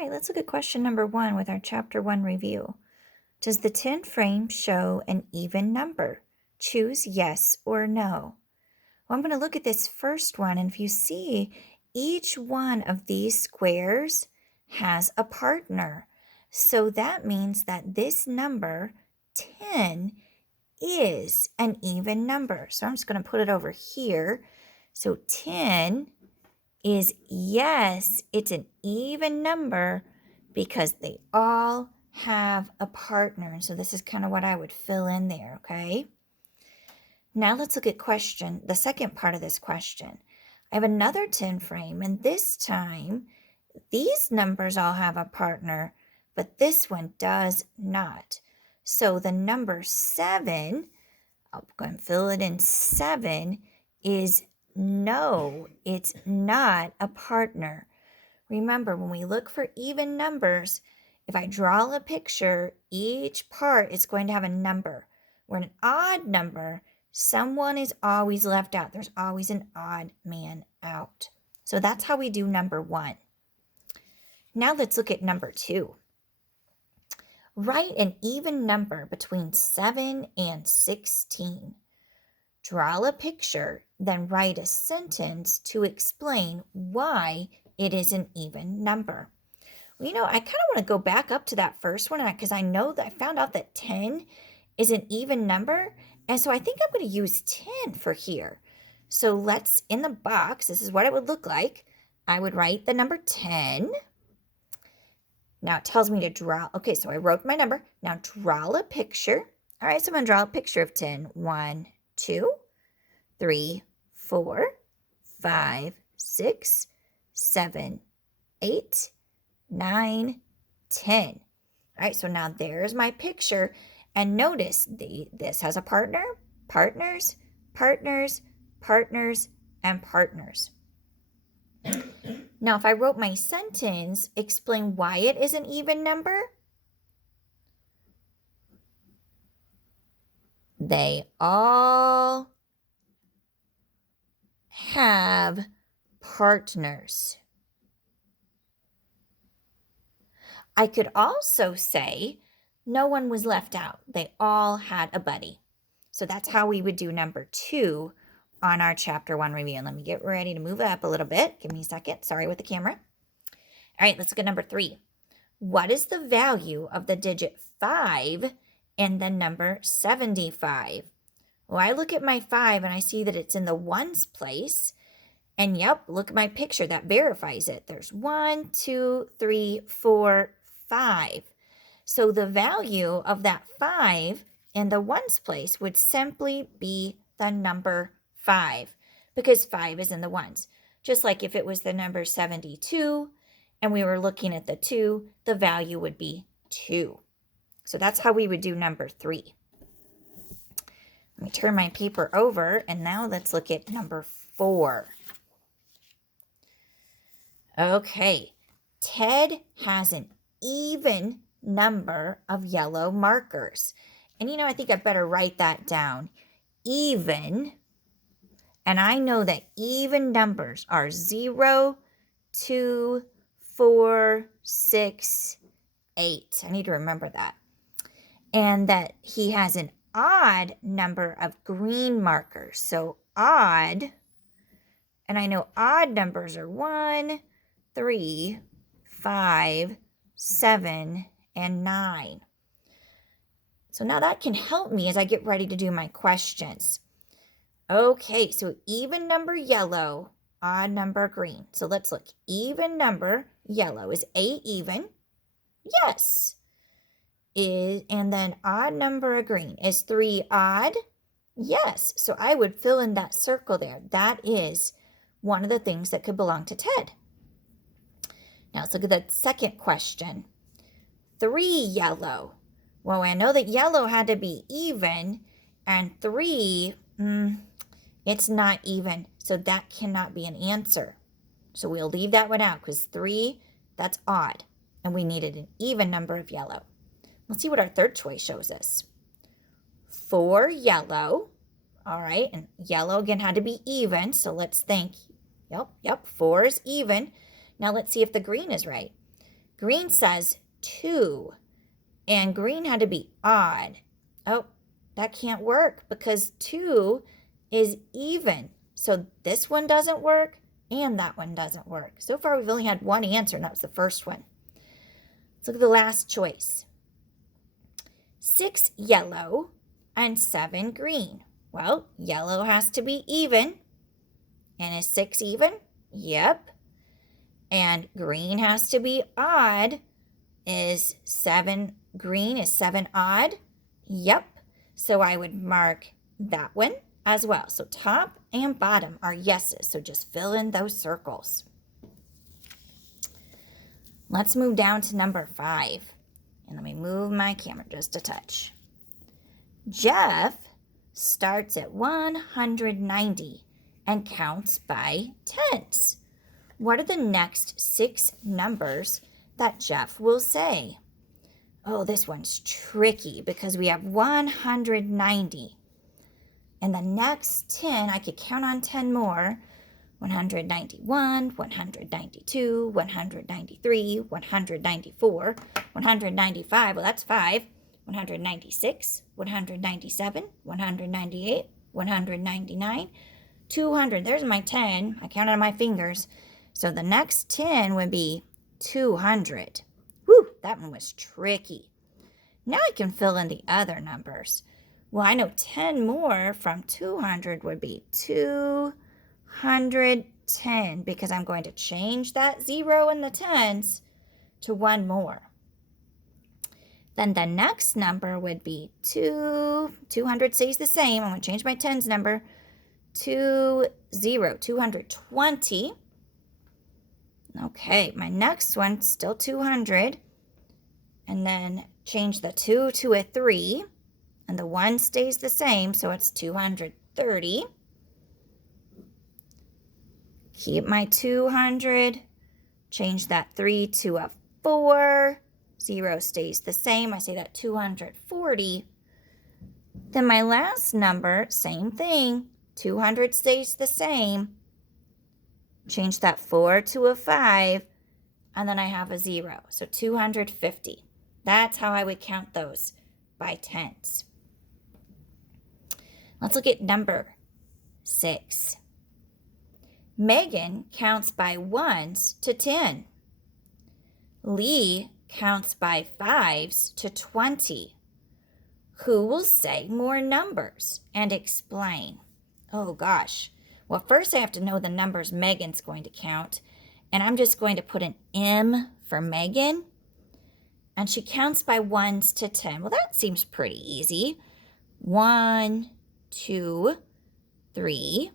right, let's look at question number 1 with our chapter 1 review. Does the 10 frame show an even number? Choose yes or no. Well, I'm going to look at this first one, and if you see, each one of these squares has a partner. So that means that this number, 10, is an even number. So I'm just going to put it over here. So 10 is yes, it's an even number because they all have a partner. And so this is kind of what I would fill in there, okay? Now let's look at the second part of this question. I have another 10 frame, and this time these numbers all have a partner, but this one does not. So the number 7, I'll go and fill it in 7, is no, it's not a partner. Remember, when we look for even numbers, if I draw a picture, each part is going to have a number. Where an odd number, someone is always left out. There's always an odd man out. So that's how we do number 1. Now let's look at number 2. Write an even number between 7 and 16. Draw a picture, then write a sentence to explain why it is an even number. Well, I kind of want to go back up to that first one because I know that I found out that 10 is an even number. And so I think I'm going to use 10 for here. So let's, in the box, this is what it would look like. I would write the number 10. Now it tells me to draw. Okay, so I wrote my number. Now draw a picture. All right, so I'm going to draw a picture of 10. 1, 2, 3, 4, 5, 6, 7, 8, 9, 10. All right, so now there's my picture. And notice this has a partner, partners, partners, partners, and partners. Now, if I wrote my sentence, explain why it is an even number. They all have partners. I could also say no one was left out. They all had a buddy. So that's how we would do number 2 on our chapter 1 review. And let me get ready to move up a little bit. Give me a second. Sorry with the camera. All right, let's look at number 3. What is the value of the digit 5 and the number 75? Well, I look at my 5 and I see that it's in the ones place. And yep, look at my picture. That verifies it. There's 1, 2, 3, 4, 5. So the value of that 5 in the ones place would simply be the number 5 because 5 is in the ones. Just like if it was the number 72 and we were looking at the 2, the value would be 2. So that's how we would do number 3. Let me turn my paper over, and now let's look at number 4. Okay, Ted has an even number of yellow markers. And I think I better write that down. Even. And I know that even numbers are 0, 2, 4, 6, 8. I need to remember that. And that he has an odd number of green markers. So odd. And I know odd numbers are 1, 3, 5, 7, and 9. So now that can help me as I get ready to do my questions. Okay, so even number yellow, odd number green. So let's look. Even number yellow is 8 even. Yes. And then odd number green is 3 odd. Yes. So I would fill in that circle there. That is one of the things that could belong to Ted. Now let's look at the second question. 3 yellow. Well, I know that yellow had to be even, and 3, it's not even, so that cannot be an answer. So we'll leave that one out because 3, that's odd, and we needed an even number of yellow. Let's see what our third choice shows us. 4 yellow, all right, and yellow again had to be even, so let's think. Yep, 4 is even. Now let's see if the green is right. Green says 2, and green had to be odd. Oh, that can't work because 2 is even. So this one doesn't work and that one doesn't work. So far, we've only had one answer, and that was the first one. Let's look at the last choice. 6 yellow and 7 green. Well, yellow has to be even. And is 6 even? Yep. And green has to be odd. Is 7 green? Is 7 odd? Yep. So I would mark that one as well. So top and bottom are yeses. So just fill in those circles. Let's move down to number 5. And let me move my camera just a touch. Jeff starts at 190 and counts by tens. What are the next 6 numbers that Jeff will say? Oh, this one's tricky because we have 190. And the next 10, I could count on 10 more. 191, 192, 193, 194, 195, well, that's 5. 196, 197, 198, 199, 200. There's my 10. I counted on my fingers. So the next 10 would be 200. Whew, that one was tricky. Now I can fill in the other numbers. Well, I know 10 more from 200 would be 210 because I'm going to change that 0 in the tens to one more. Then the next number would be 200 stays the same. I'm going to change my tens number to 220. Okay, my next one, still 200. And then change the 2 to a 3. And the 1 stays the same, so it's 230. Keep my 200. Change that 3 to a 4. 0 stays the same. I say that 240. Then my last number, same thing. 200 stays the same. Change that 4 to a 5. And then I have a 0. So 250. That's how I would count those by tens. Let's look at number 6. Megan counts by 1s to 10. Lee counts by 5s to 20. Who will say more numbers and explain? Oh gosh. Well, first I have to know the numbers Megan's going to count. And I'm just going to put an M for Megan. And she counts by 1s to 10. Well, that seems pretty easy. 1, 2, 3,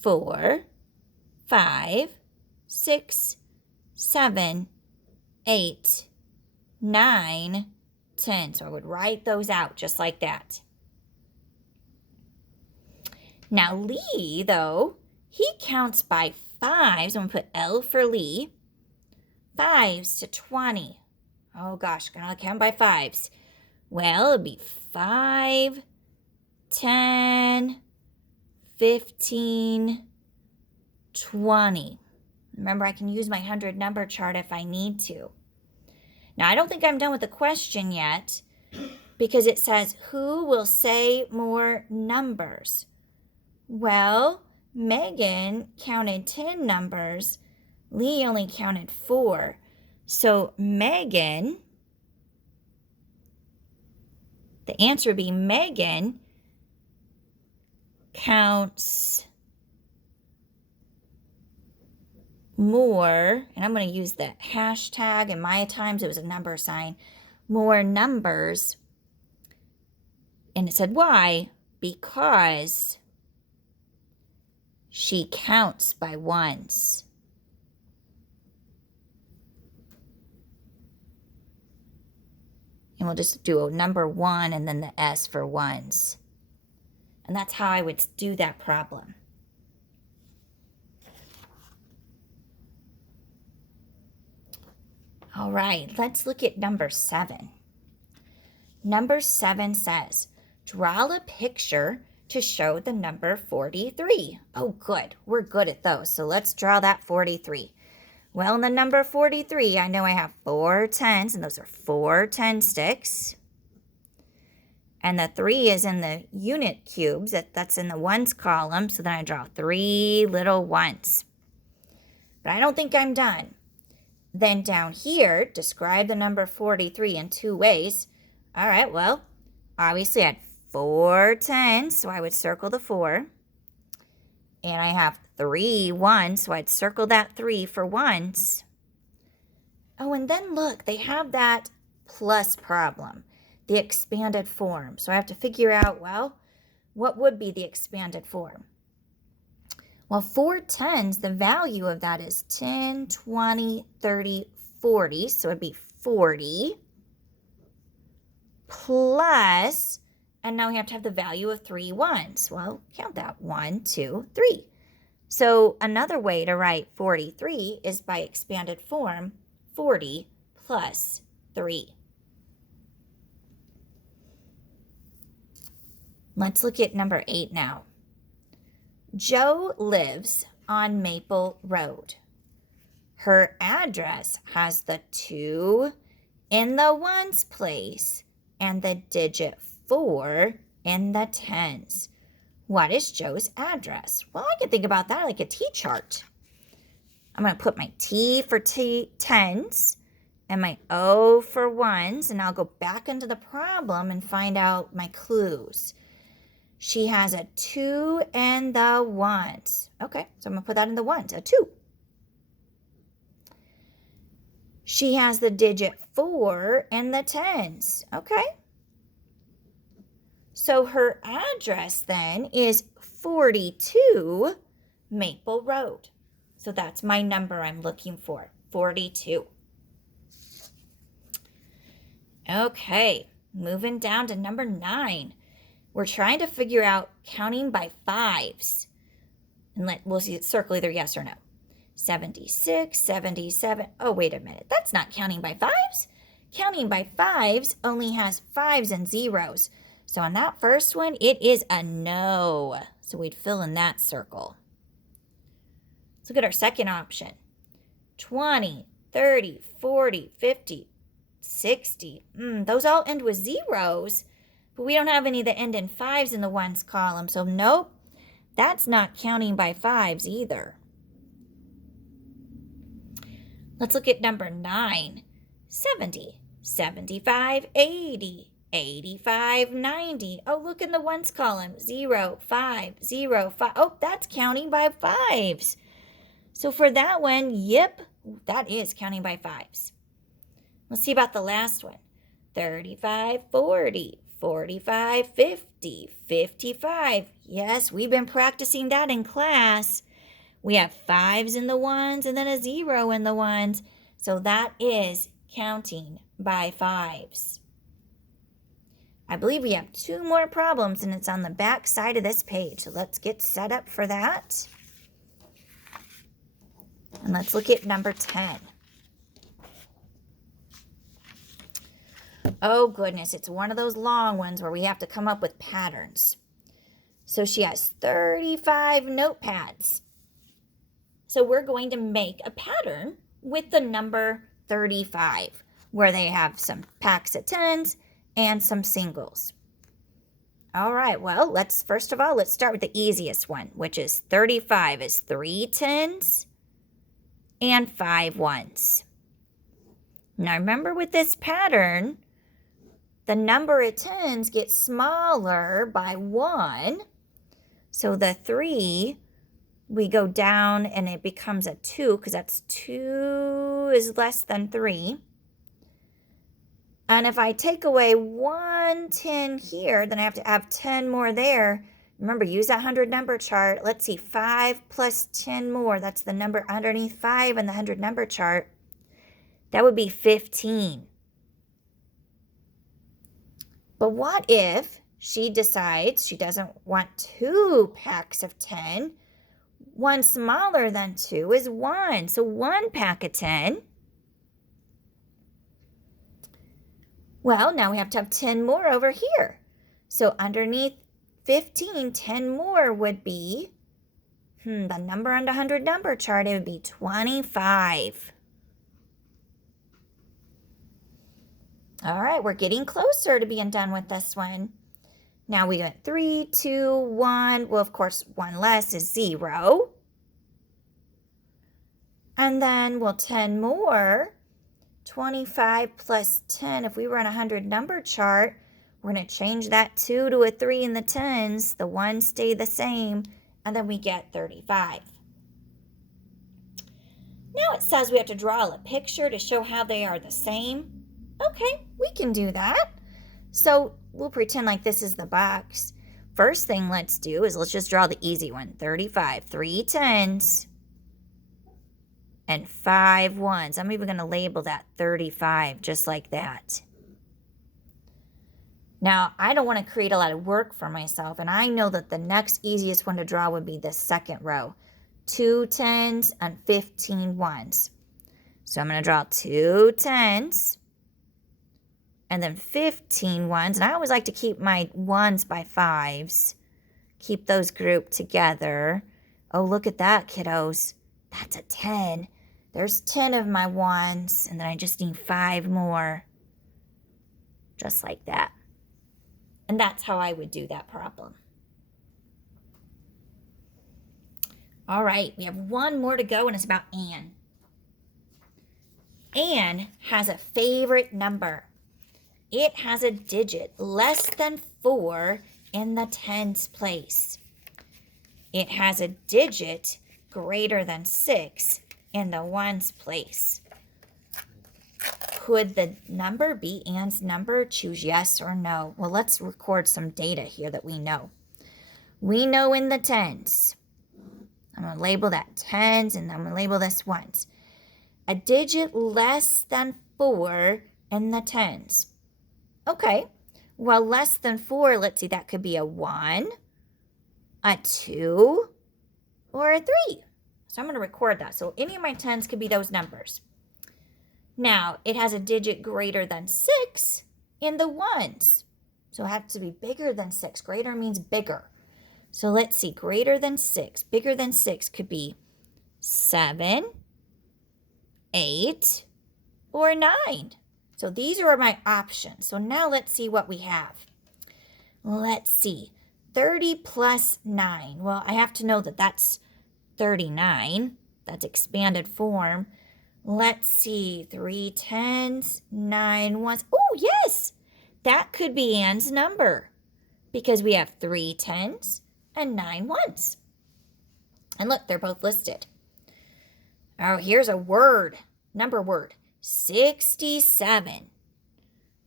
4, 5, 6, 7, 8, 9, 10. So I would write those out just like that. Now Lee, though, he counts by 5s. I'm going to put L for Lee. 5s to 20. Oh gosh, gonna count by 5s. Well, it'd be 5, 10, 15, 20. Remember, I can use my 100 number chart if I need to. Now, I don't think I'm done with the question yet because it says, who will say more numbers? Well, Megan counted 10 numbers. Lee only counted 4. So Megan, the answer would be Megan counts more, and I'm going to use the hashtag, and Maya times it was a number sign, more numbers. And it said why? Because she counts by 1s. And we'll just do a number 1 and then the S for 1s. And that's how I would do that problem. All right, let's look at number 7. Number 7 says, draw a picture to show the number 43. Oh, good. We're good at those. So let's draw that 43. Well, in the number 43, I know I have 4 10s, and those are 4 10 sticks. And the 3 is in the unit cubes. That's in the ones column. So then I draw 3 little ones. But I don't think I'm done. Then down here, describe the number 43 in 2 ways. All right, well, obviously I had 4 10s, so I would circle the 4. And I have 3 1s, so I'd circle that 3 for ones. Oh, and then look, they have that plus problem, the expanded form. So I have to figure out, well, what would be the expanded form? Well, 4 10s, the value of that is 10, 20, 30, 40. So it'd be 40 plus, and now we have to have the value of 3 1s. Well, count that, 1, 2, 3. So another way to write 43 is by expanded form, 40 plus 3. Let's look at number 8 now. Joe lives on Maple Road. Her address has the 2 in the ones place and the digit 4 in the tens. What is Joe's address? Well, I can think about that like a T-chart. I'm going to put my T for tens and my O for ones, and I'll go back into the problem and find out my clues. She has a 2 in the ones. Okay, so I'm going to put that in the ones, a 2. She has the digit 4 in the tens. Okay. So her address then is 42 Maple Road. So that's my number I'm looking for, 42. Okay, moving down to number 9. We're trying to figure out counting by fives. And we'll circle either yes or no. 76, 77. Oh, wait a minute. That's not counting by fives. Counting by fives only has 5s and 0s. So on that first one, it is a no. So we'd fill in that circle. Let's look at our second option. 20, 30, 40, 50, 60. Those all end with 0s. But we don't have any that end in 5s in the ones column. So nope, that's not counting by fives either. Let's look at number 9. 70, 75, 80, 85, 90. Oh, look in the ones column. 0, 5, 0, 5. Oh, that's counting by fives. So for that one, yep, that is counting by fives. Let's see about the last one. 35, 40, 45, 50, 55. Yes, we've been practicing that in class. We have 5s in the ones and then a 0 in the ones. So that is counting by fives. I believe we have 2 more problems, and it's on the back side of this page. So let's get set up for that. And let's look at number 10. Oh, goodness. It's one of those long ones where we have to come up with patterns. So she has 35 notepads. So we're going to make a pattern with the number 35, where they have some packs of 10s and some singles. All right, well, let's start with the easiest one, which is 35 is 3 10s and 5 1s. Now remember, with this pattern, the number of 10s gets smaller by 1. So the 3, we go down and it becomes a 2, because that's 2 is less than 3. And if I take away 1 10 here, then I have to have 10 more there. Remember, use that 100 number chart. Let's see, 5 plus 10 more. That's the number underneath 5 in the 100 number chart. That would be 15. But what if she decides she doesn't want 2 packs of 10? 1 smaller than 2 is 1. So 1 pack of 10. Well, now we have to have 10 more over here. So underneath 15, 10 more would be The number on the 100 number chart, it would be 25. All right, we're getting closer to being done with this one. Now we got 3, 2, 1. Well, of course, 1 less is 0. And then, well, 10 more. 25 plus 10. If we were on a 100 number chart, we're going to change that 2 to a 3 in the tens. The 1 stay the same. And then we get 35. Now it says we have to draw a picture to show how they are the same. Okay, we can do that. So we'll pretend like this is the box. First thing let's do is let's just draw the easy one. 35, 3 tens, and 5 ones. I'm even going to label that 35, just like that. Now, I don't want to create a lot of work for myself, and I know that the next easiest one to draw would be the second row. 2 tens and 15 ones. So I'm going to draw 2 tens and then 15 ones. And I always like to keep my ones by 5s. Keep those grouped together. Oh, look at that, kiddos. That's a 10. There's 10 of my ones, and then I just need 5 more. Just like that. And that's how I would do that problem. All right, we have one more to go, and it's about Anne. Anne has a favorite number. It has a digit less than 4 in the tens place. It has a digit greater than 6 in the ones place. Could the number be Anne's number? Choose yes or no. Well, let's record some data here that we know. We know in the tens. I'm going to label that tens, and I'm going to label this ones. A digit less than 4 in the tens. Okay, well, less than 4, let's see, that could be a 1, a 2, or a 3. So I'm going to record that. So any of my tens could be those numbers. Now, it has a digit greater than 6 in the ones. So it has to be bigger than 6. Greater means bigger. So let's see, greater than 6. Bigger than 6 could be 7, 8, or 9. So these are my options. So now let's see what we have. Let's see. 30 plus 9. Well, I have to know that that's 39. That's expanded form. Let's see. 3 tens, 9 ones. Oh, yes. That could be Anne's number because we have 3 tens and 9 ones. And look, they're both listed. Oh, here's a word. Number word. 67.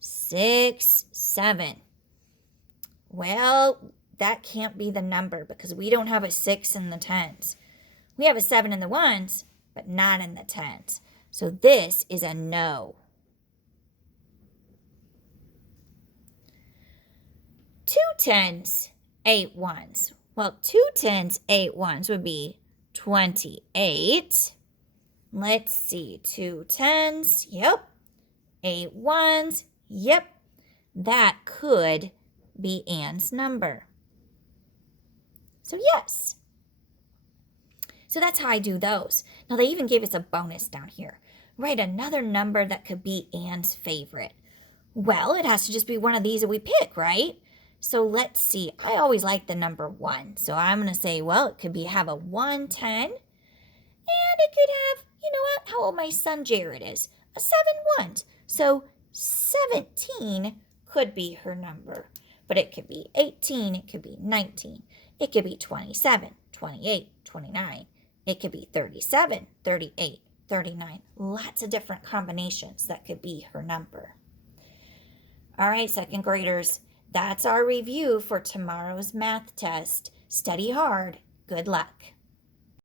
67. Well, that can't be the number because we don't have a 6 in the tens. We have a 7 in the ones, but not in the tens. So this is a no. 2 tens, 8 ones. Well, 2 tens, 8 ones would be 28. Let's see, 2 tens, yep. 8 ones, yep. That could be Anne's number. So yes. So that's how I do those. Now they even gave us a bonus down here. Write another number that could be Anne's favorite. Well, it has to just be one of these that we pick, right? So let's see. I always like the number 1. So I'm going to say, well, it could have a 110. And it could have, you know what, how old my son Jared is. A 7 ones. So 17 could be her number. But it could be 18. It could be 19. It could be 27, 28, 29. It could be 37, 38, 39. Lots of different combinations that could be her number. All right, second graders, that's our review for tomorrow's math test. Study hard. Good luck.